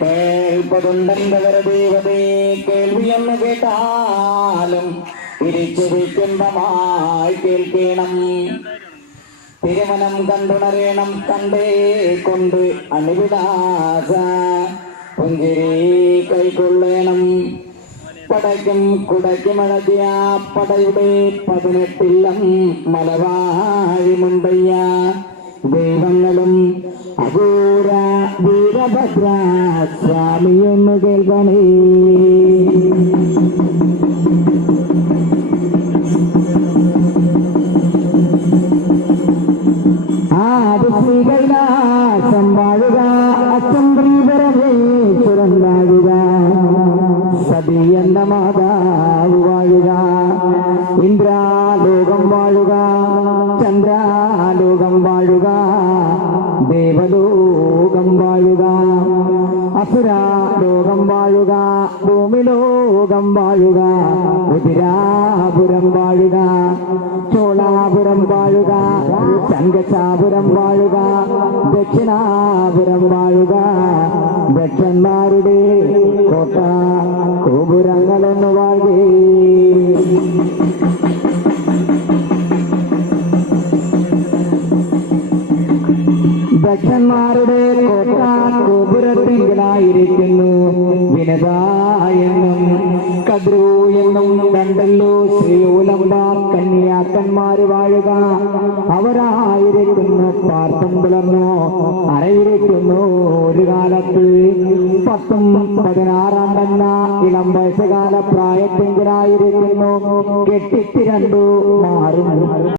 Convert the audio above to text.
കേൾപ്പതുണ്ടെന്തവര ദൈവതേ കേൾവിയെന്ന് കേട്ടാലും തിരിച്ചുരിക്കുന്നമായി കേൾക്കണം. തിരുമനം കണ്ടുണരേണം കണ്ടേ കൊണ്ട് അണിവിടാസ പുഞ്ചിരി കൈക്കൊള്ളേണം. പടയ്ക്കും കുടയ്ക്കും അഴകിയ പടയുടെ പതിനെട്ടില്ലം മലവാഴി മുണ്ടയ്യ. ദൈവങ്ങളും അഘോര വീരഭദ്ര സ്വാമിയൊന്നു കേൾക്കണേ. എന്ന മാതാവ് വാഴുക. ഇന്ദ്രാലോകം വാഴുക ചന്ദ്രാലോകം വാഴുക. ദേവലോകം വാഴുക. അസുരാലോകം വാഴുക. ഭൂമിലോകം വാഴുക. ഉദിരാപുരം വാഴുക. ചോളാപുരം വാഴുക. ചങ്കച്ചാപുരം വാഴുക. ദക്ഷിണാപുരം വാഴുക. ദക്ഷന്മാരുടെ കോട്ട ഗോപുരങ്ങളൊന്നു വാഴേ ഗോപുരത്തിങ്കിലായിരിക്കുന്നു. വിനത എന്നും കദ്രു എന്നും കണ്ടല്ലോ. ശ്രീയൂലംബ കന്യാക്കന്മാര് വാഴുക. അവരായിരിക്കുന്ന പാർത്ഥം പിളർന്നു. അരയിരിക്കുന്നു ഒരു കാലത്ത്. പത്തും പതിനാറാം തന്ന ഇളം വയസ്സുകാല പ്രായത്തെങ്കിലായിരിക്കുന്നു കെട്ടിത്തിരണ്ടു മാറും